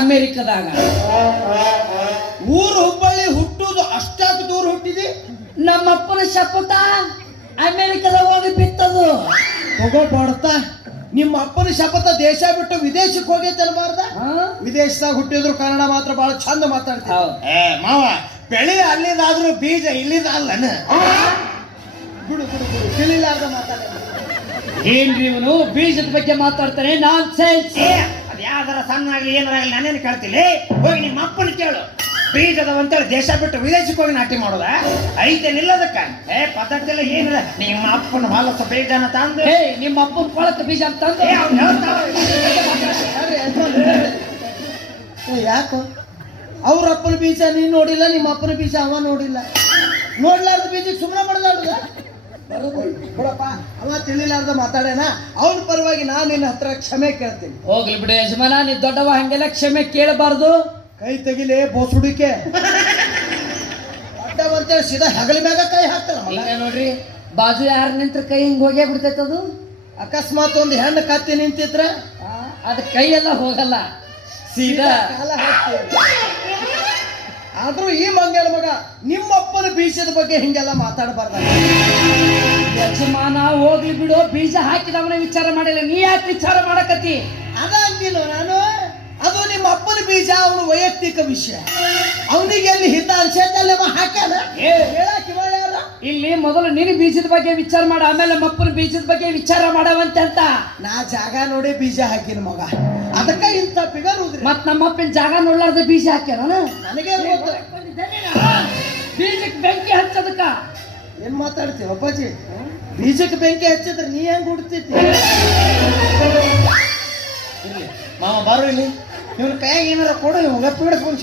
ಅಮೆರಿಕದಾಗ. ಊರು ಹುಬ್ಬಳ್ಳಿ ಹುಟ್ಟುದು ಅಷ್ಟಾಗ ದೂರ ಹುಟ್ಟಿದಿ. ನಮ್ಮಪ್ಪನ ಶಪಥ ಅಮೆರಿಕದಾಗ ಹೋಗಿ ಬಿತ್ತದು. ಹೋಗೋ ಬಡ್ತಾ ನಿಮ್ಮ ಅಪ್ಪನ ಶಪಥ ದೇಶ ಬಿಟ್ಟು ವಿದೇಶಕ್ಕೆ ಹೋಗೈತಲ್ಬಾರ್ದ. ವಿದೇಶದಾಗ ಹುಟ್ಟಿದ್ರು ಕನ್ನಡ ಮಾತ್ರ ಬಹಳ ಚಂದ ಮಾತಾಡ್ತೀವಿ. ಮಾವ ಬೆಳೆ ಅಲ್ಲಿದಾದ್ರೂ ಬೀಜ ಇಲ್ಲಿದಲ್ಲನ. ಬಿಡು ಬಿಡು ಬಿಡು ತಿಳಿಲಾರ್ದ ಮಾತಾಡ. ಏನ್ರಿ ಇವನು ಬೀಜದ ಬಗ್ಗೆ ಮಾತಾಡ್ತಾನೆ. ನಾನ್ ಸೆನ್ಸ್. ಅದ್ ಯಾವ್ದಾರ ಸಣ್ಣ ಆಗ್ಲಿ ಏನಾರಾಗಲಿ ನಾನೇನು ಕೇಳ್ತಿಲ್ಲ. ಹೋಗಿ ನಿಮ್ಮ ಅಪ್ಪನ ಕೇಳು. ಬೀಜದವಂತೇಳಿ ದೇಶ ಬಿಟ್ಟು ವಿದೇಶಕ್ಕೆ ಹೋಗಿ ನಾಟಿ ಮಾಡೋದ ಐತೆ ನಿಲ್ಲದಕ್ಕ. ಪದ್ಧತಿ ಎಲ್ಲ ಏನಿಲ್ಲ. ನಿಮ್ಮ ಅಪ್ಪನ ಹೊಲಸ ಬೀಜನ ತಂದು ನಿಮ್ಮ ಅಪ್ಪನ ಕೊಳತ ಬೀಜ ಅಂತ ಯಾಕೋ ಅವ್ರ ಅಪ್ಪನ ಬೀಜ ನೀನ್ ನೋಡಿಲ್ಲ, ನಿಮ್ಮ ಅಪ್ಪನ ಬೀಜ ಅವ ನೋಡಿಲ್ಲ. ನೋಡ್ಲಾರ್ದ ಬೀಜಕ್ಕೆ ಸುಮ್ಮನೆ ಮಾಡ್ದಾಡುದ. ಬಿಡಪ್ಪ ಅವ ತಿಳಿಲಾರ್ದ ಮಾತಾಡೇನ. ಅವನ ಪರವಾಗಿ ನಾನು ನಿನ್ನ ಹತ್ರ ಕ್ಷಮೆ ಕೇಳ್ತೀನಿ. ಹೋಗ್ಲಿ ಬಿಡು ಯಜಮಾನ, ನೀ ದೊಡ್ಡವ ಹಂಗೆಲ್ಲ ಕ್ಷಮೆ ಕೇಳಬಾರ್ದು. ಕೈ ತೆಗಿಲೆ ಬೋಸುಡಿಕೆ ಅಡ್ಡವಂತೇಳಿ ಸೀದಾ ಹಗಲ ಮ್ಯಾಗ ಕೈ ಹಾಕ್ತಾರ. ನೋಡ್ರಿ ಬಾಜು ಯಾರು ನಿಂತ್ರ ಕೈ ಹಿಂಗ್ ಹೋಗೇ ಬಿಡ್ತೈತ. ಅದು ಅಕಸ್ಮಾತ್ ಒಂದು ಹೆಣ್ಣು ಕತ್ತಿ ನಿಂತಿದ್ರ ಅದ ಕೈ ಎಲ್ಲ ಹೋಗಲ್ಲ, ಸೀದಾ ಕಾಲ ಹಾಕ್ತೀವಿ. ಆದ್ರೂ ಈ ಮಂಗನ ಮಗ ನಿಮ್ಮ ಅಪ್ಪನ ಬೀಜದ ಬಗ್ಗೆ ಹಿಂಗೆಲ್ಲ ಮಾತಾಡಬಾರ್ದ. ಯಜಮಾನ ಹೋಗ್ಲಿ ಬಿಡು, ಬೀಜ ಹಾಕಿದವನ ವಿಚಾರ ಮಾಡಿಲ್ಲ, ನೀ ಯಾಕೆ ವಿಚಾರ ಮಾಡಕತ್ತಿ? ಅದಂಗಿಲ್ಲ ನಾನು. ಅದು ನಿಮ್ಮ ಅಪ್ಪನ ಬೀಜ, ಅವನು ವೈಯಕ್ತಿಕ ವಿಷಯ. ಅವನಿಗೆ ಎಲ್ಲಿ ಹಿತ ಅನ್ಸಲ್ಲ ಹಾಕ್ಯಾನ. ಇಲ್ಲಿ ಮೊದಲು ನಿನ್ನ ಬೀಜದ ಬಗ್ಗೆ ವಿಚಾರ ಮಾಡ, ಆಮೇಲೆ ನಮ್ಮಪ್ಪನ ಬೀಜದ ಬಗ್ಗೆ ವಿಚಾರ ಮಾಡವಂತೆ ಅಂತ. ನಾ ಜಾಗ ನೋಡಿ ಬೀಜ ಹಾಕಿನ ಮಗ, ಅದಕ್ಕ ಇಂಥ ಫಿಗರ್ ಉದ್ರಿ. ಮತ್ ನಮ್ಮಪ್ಪನ ಜಾಗ ನೋಡ್ಲಾರ್ದ ಬೀಜ ಹಾಕ್ಯಾನ. ನನಗೆ ಬೀಜಕ್ಕೆ ಬೆಂಕಿ ಹಚ್ಚದಕ್ಕ ಏನ್ ಮಾತಾಡ್ತೀವಿ ಅಪ್ಪಾಜಿ? ಬೀಜಕ್ಕೆ ಬೆಂಕಿ ಹಚ್ಚಿದ್ರೆ ನೀ ಹೆಂಗ್ ಹುಡ್ತೈತಿ? ಮಾವ ಬಾರು ಇಲ್ಲಿ. ಇವನ್ ಕೈಯಾಗ ಏನಾರ ಕೊಡು, ಇವಾಗ ಪೀಡಿಸ್ಕೊಂಡು